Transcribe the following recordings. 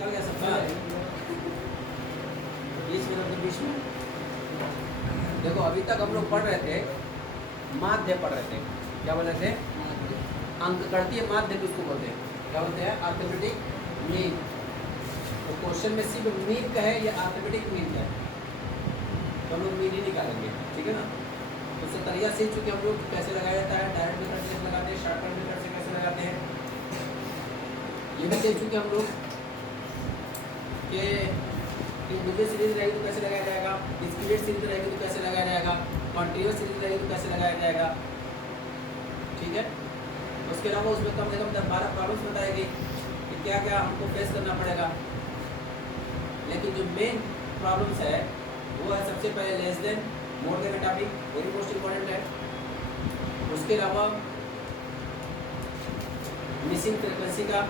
निकल गया सबका। बीच में देखो अभी तक हम लोग पढ़ रहे थे, माध्य पढ़ रहे थे। क्या बोल रहे थे? अंक गणितीय माध्य किसको बोलते हैं? क्या बोलते हैं? Arithmetic mean. तो क्वेश्चन में सिर्फ मीन का है या अर्थमेटिक मीन का है, तो हम लोग मीन ही निकालेंगे, ठीक है ना। तो उससे तरीका सीख चुके हम लोग कैसे लगाया जाता है, डायरेक्ट मेथड से लगाते हैं, शॉर्टकट मेथड से कैसे लगाते हैं, ये भी सीख चुके हम लोग कि इंडिविजुअल सीरीज रहेगी तो कैसे लगाया जाएगा, डिस्क्रीट सीरीज रहेगी तो कैसे लगाया जाएगा, कॉन्टिन्यूअस सीरीज रहेगी तो कैसे लगाया जाएगा, ठीक है। उसके अलावा उसमें कम से कम 10-12 प्रॉब्लम्स बताएगी कि क्या क्या हमको फेस करना पड़ेगा। लेकिन जो मेन प्रॉब्लम्स है वो है सबसे पहले less than, more than topic, very most important है। उसके अलावा मिसिंग फ्रीक्वेंसी का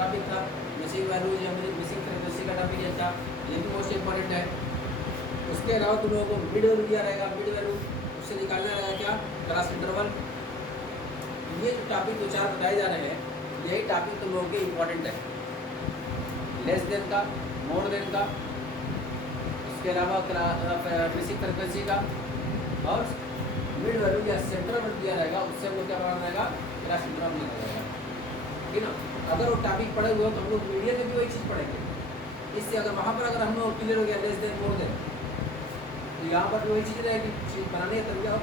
टॉपिक था, मिसिंग वैल्यू या मिसिंग फ्रीक्वेंसी का टॉपिक ये था, ये भी मोस्ट इम्पोर्टेंट है। उसके अलावा तुम लोगों को मिड वैल्यू दिया रहेगा, मिड वैल्यू उससे निकालना रहेगा क्या, क्रॉस इंटरवल। ये जो टॉपिक 2-4 बताए जा रहे हैं, यही टॉपिक तुम लोगों के इम्पोर्टेंट है। लेस देन का, मोर देन का, उसके अलावा मिसिंग फ्रीक्वेंसी का, और मिड वैल्यू या सेंट्रल वैल्यू दिया रहेगा, उससे हम लोग क्या बनाना रहेगा, क्रॉस इंटरवल बनाना रहेगा, ठीक है ना। अगर वो टॉपिक पढ़े हुए हो तो हम लोग मीडियम में भी वही चीज़ पढ़ेंगे। इससे अगर वहाँ पर अगर हम लोग क्लियर हो गया लेस देन मोर देन, तो यहाँ पर भी वही चीज़ रहेगी, चीज़ बनाने का तरीका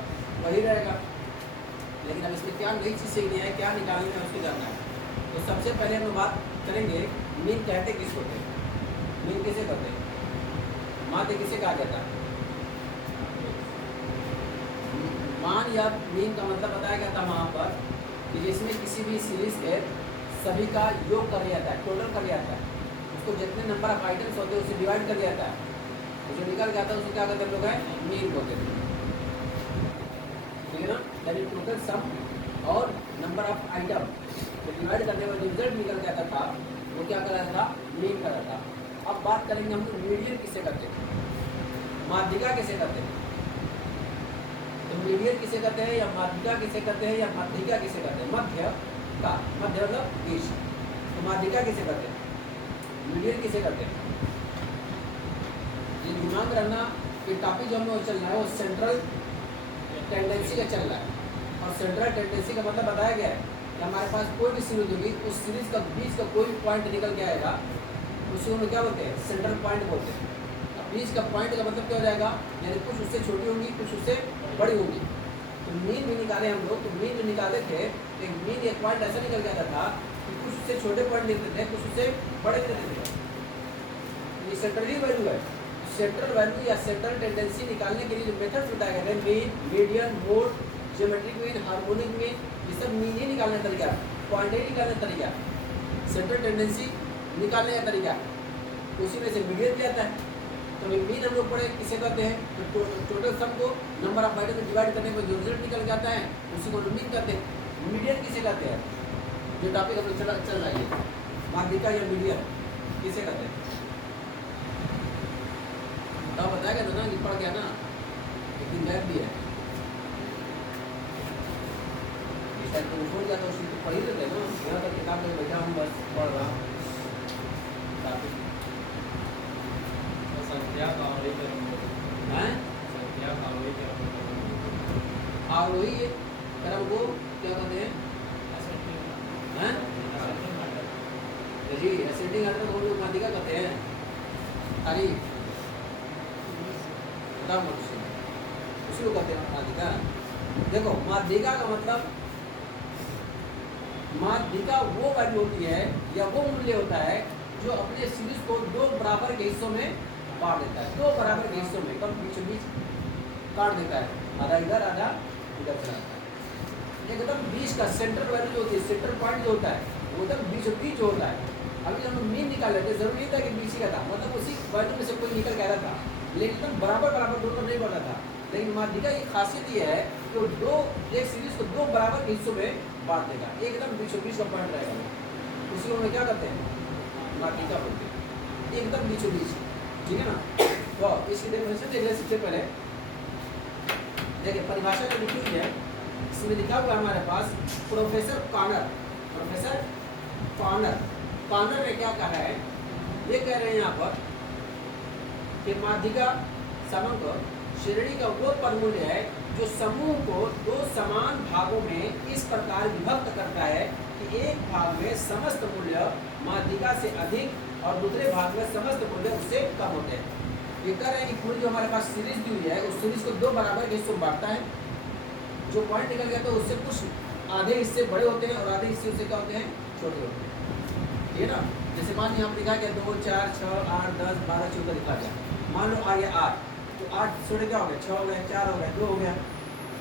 वही रहेगा। लेकिन अब इसमें क्या नई चीज़ सीखनी है, क्या निकालनी है, उसको जानना है। तो सबसे पहले हम लोग बात करेंगे मीन कहते किसको थे, मीन किसे कहते हैं, माध्य किसे कहा जाता है। मान या मीन का मतलब बताया गया था वहाँ पर कि जिसमें किसी भी सीरीज के सभी का योग कर लिया जाता है, टोटल कर लिया जाता है, उसको जितने नंबर ऑफ आइटम्स होते हैं उसे डिवाइड कर दिया जाता है, तो जो निकल जाता है उसको क्या कहते हैं लोग हैं, मीन बोलते हैं, ठीक है ना। यानी टोटल सम और नंबर ऑफ आइटम तो डिवाइड करने में जो रिजल्ट निकल जाता था वो क्या कहलाता था, मीन कहलाता था। अब बात करेंगे हम लोग मीडियन किसे कहते हैं, माध्यिका किसे कहते हैं। तो मीडियन किसे कहते हैं या माध्यिका किसे कहते हैं या माध्यिका किसे कहते हैं, मध्य का, मध्य मतलब बीच। तो माध्यिका किसे कहते हैं, मीडियन किसे कहते हैं। ये दिमाग रखना कि टॉपिक जो हम लोग चल रहा है वो सेंट्रल टेंडेंसी का चल रहा है, और सेंट्रल टेंडेंसी का मतलब बताया गया है कि हमारे पास कोई भी सीरीज होगी, उस सीरीज का बीच का कोई पॉइंट निकल के आएगा, उसी में क्या बोलते हैं, सेंट्रल पॉइंट बोलते हैं। अब बीच का पॉइंट का मतलब क्या हो जाएगा, यानी कुछ उससे छोटी होंगी, कुछ उससे बड़ी होंगी। तो मीन भी निकाले हम लोग, तो मीन जो निकाले थे तो एक मीन एक पॉइंट ऐसा निकल जाता था कि कुछ उससे छोटे पॉइंट निकलते थे, कुछ उससे बड़े निकलते थे। ये सेंट्रल ही वैल्यू है। सेंट्रल वैल्यू या सेंट्रल टेंडेंसी निकालने के लिए जो मेथड्स बताए गए थे, mean, median, mode, geometric mean, harmonic mean, ये सब मीन ही निकालने का तरीका, पॉइंट ही निकालने का तरीका, सेंट्रल टेंडेंसी निकालने का तरीका, उसी में से मीडियन भी आता है। तो मीन हम लोग पढ़े किसे कहते हैं, तो टोटल सम को नंबर ऑफ आइटम में डिवाइड करने पर जो रिजल्ट निकल के आता है उसी को मीन कहते हैं। मीडियन किसे कहते हैं, जो टॉपिक हम लोग चल रहा है, माध्यिका या मीडियन किसे कहते हैं, तो बताया गया था ना, पढ़ गया ना, लेकिन गैप भी है, इस टाइप को भूल गया तो उसी को पढ़ ही लेते ना। यहाँ तक किताब में बैठा हूँ, बस पढ़ रहा हूँ टॉपिक। संख्या का वही करेंगे हैं संख्या का वही करेंगे और वही क्रम को क्या कहते हैं, हैं जी एसेंडिंग ऑर्डर को हम लोग माध्यिका कहते हैं। अरे बताओ मनुष्य उसी को कहते हैं माध्यिका। देखो माध्यिका का मतलब, माध्यिका वो वैल्यू होती है या वो मूल्य होता है जो अपने सीरीज को दो बराबर के हिस्सों में बांट देता है, दो बराबर के हिस्सों में कम बीचों बीच काट देता है, आधा इधर आधा इधर चला जाता है। एकदम बीच का सेंट्रल वैल्यू जो होती है, सेंट्रल पॉइंट जो होता है वो एकदम बीचों बीच होता है। अभी हम लोग मीन निकाल लेते, जरूरी था कि बीच का था, मतलब उसी वैल्यू में से कोई निकल के आ रहा था, लेकिन एकदम बराबर बराबर दोनों नहीं बढ़ रहा था। लेकिन माध्यिका की खासियत ये है कि दो एक सीरीज को दो बराबर के हिस्सों में बांट देगा, एकदम बीचों बीच का पॉइंट रहेगा, उसी को हम क्या कहते हैं, माध्यिका बोलते हैं, एकदम बीचों बीच, ठीक है ना। तो इसकी डेफिनेशन देखने सबसे पहले देखिए परिभाषा जो लिखी हुई है, इसमें लिखा हुआ है हमारे पास प्रोफेसर कॉर्नर ने क्या कहा है, ये कह रहे हैं यहाँ पर कि माध्यिका समंक श्रेणी का वो पद मूल्य है जो समूह को दो समान भागों में इस प्रकार विभक्त करता है कि एक भाग में समस्त मूल्य माध्यिका से अधिक और दूसरे भाग में समस्त मूल्य उससे कम होते हैं। ये कह रहे हैं कि पूरी जो हमारे पास सीरीज दी हुई है उस सीरीज को दो बराबर हिस्सों में बांटता है। जो पॉइंट निकल गया तो उससे कुछ आधे हिस्से बड़े होते हैं और आधे हिस्से उससे क्या होते हैं, छोटे होते हैं। ठीक है ना। जैसे मान यहाँ पर लिखा गया 2, 4, 6, 8, 10, 12, 14 लिखा गया। मान लो आ गया 8, तो 8 से छोटे क्या हो गए, 6 हो गए, 4 हो गए, 2 हो गया।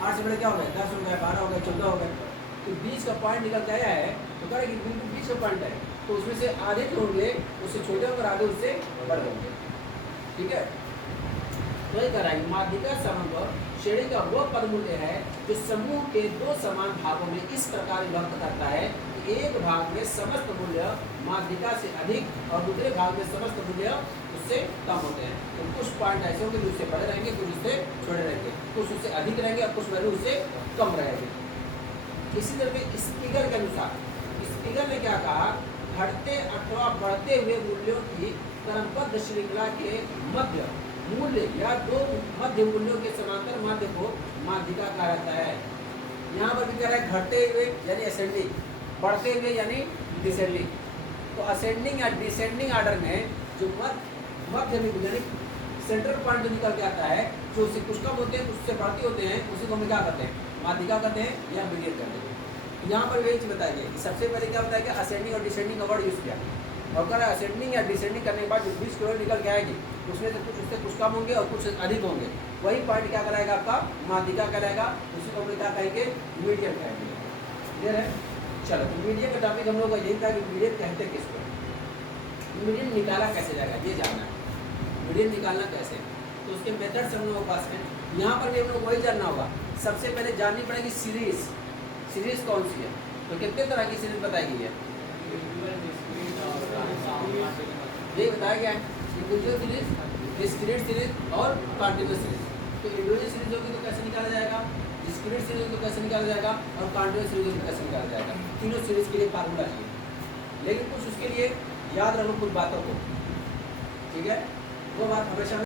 8 से बड़े क्या हो गए, 10 हो गए, 12 हो गए, 14 हो गए। तो 20 का पॉइंट निकल के आया है तो कह रहे कि बिल्कुल 20 का पॉइंट है, तो उसमें से आधे जो होंगे उससे छोटे होंगे, आधे उससे बड़े होंगे। ठीक है। तो ये कह रहा है माध्यिका समंक श्रेणी का वो पद मूल्य है जो समूह के दो समान भागों में इस प्रकार विभक्त करता है कि एक भाग में समस्त मूल्य माध्यिका से अधिक और दूसरे भाग में समस्त मूल्य उससे कम होते हैं। तो कुछ पॉइंट ऐसे होंगे जो उससे बड़े रहेंगे, कुछ उससे छोटे रहेंगे, कुछ उससे अधिक रहेंगे और कुछ वैल्यू उससे कम रहेंगे। इसी तरह इस फिगर के अनुसार इस फिगर ने क्या कहा, घटते अथवा बढ़ते हुए मूल्यों की क्रमबद्ध श्रृंखला के मध्य मूल्य या दो मध्य मूल्यों के समांतर माध्य को माध्यिका कहा जाता है। यहाँ पर भी कह रहा है घटते हुए यानी असेंडिंग, बढ़ते हुए यानी डिसेंडिंग। तो असेंडिंग या डिसेंडिंग ऑर्डर में जो मध्य में यानी सेंट्रल पॉइंट जो निकल के आता है, जो उससे कुछ कम होते हैं कुछ से बढ़ते होते हैं, उसी को हम क्या कहते हैं, माध्यिका कहते हैं या मीडियन कहते हैं। यहाँ पर वही चीज बताया गया कि सबसे पहले क्या बताया गया, असेंडिंग और डिसेंडिंग का वर्ड यूज किया और कह रहा है असेंडिंग या डिसेंडिंग करने के बाद जो 20 किलो निकल के आएगी उसमें से कुछ उससे कुछ कम होंगे और कुछ अधिक होंगे, वही पॉइंट क्या कराएगा आपका माध्यिका कहलाएगा। उसी को हम क्या कहेंगे, मीडियन कहेंगे। क्लियर है। चलो तो मीडियन का टॉपिक हम लोग का यही था कि मीडियन कहते किसको, मीडियन निकाला कैसे जाएगा ये जानना है। मीडियन निकालना कैसे, तो उसके मेथड्स हम लोगों के पास में यहाँ पर भी हम लोग वही जानना होगा। सबसे पहले जाननी पड़ेगी सीरीज, सीरीज कौन सी है। तो कितने तरह की सीरीज बताई गई है, ये बताया गया है, इंडिविजुअल सीरीज, डिस्क्रीट सीरीज और कॉन्टिन्यूअस सीरीज। तो इंडिविजुअल सीरीज होगी तो कैसे निकाला जाएगा, डिस्क्रीट सीरीज होगी तो कैसे निकाला जाएगा और कॉन्टिन्यूअस सीरीज होगी तो कैसे निकाला जाएगा। तीनों सीरीज के लिए फार्मूला चाहिए, लेकिन कुछ उसके लिए याद रखो कुछ बातों को। ठीक है, वो बात हमेशा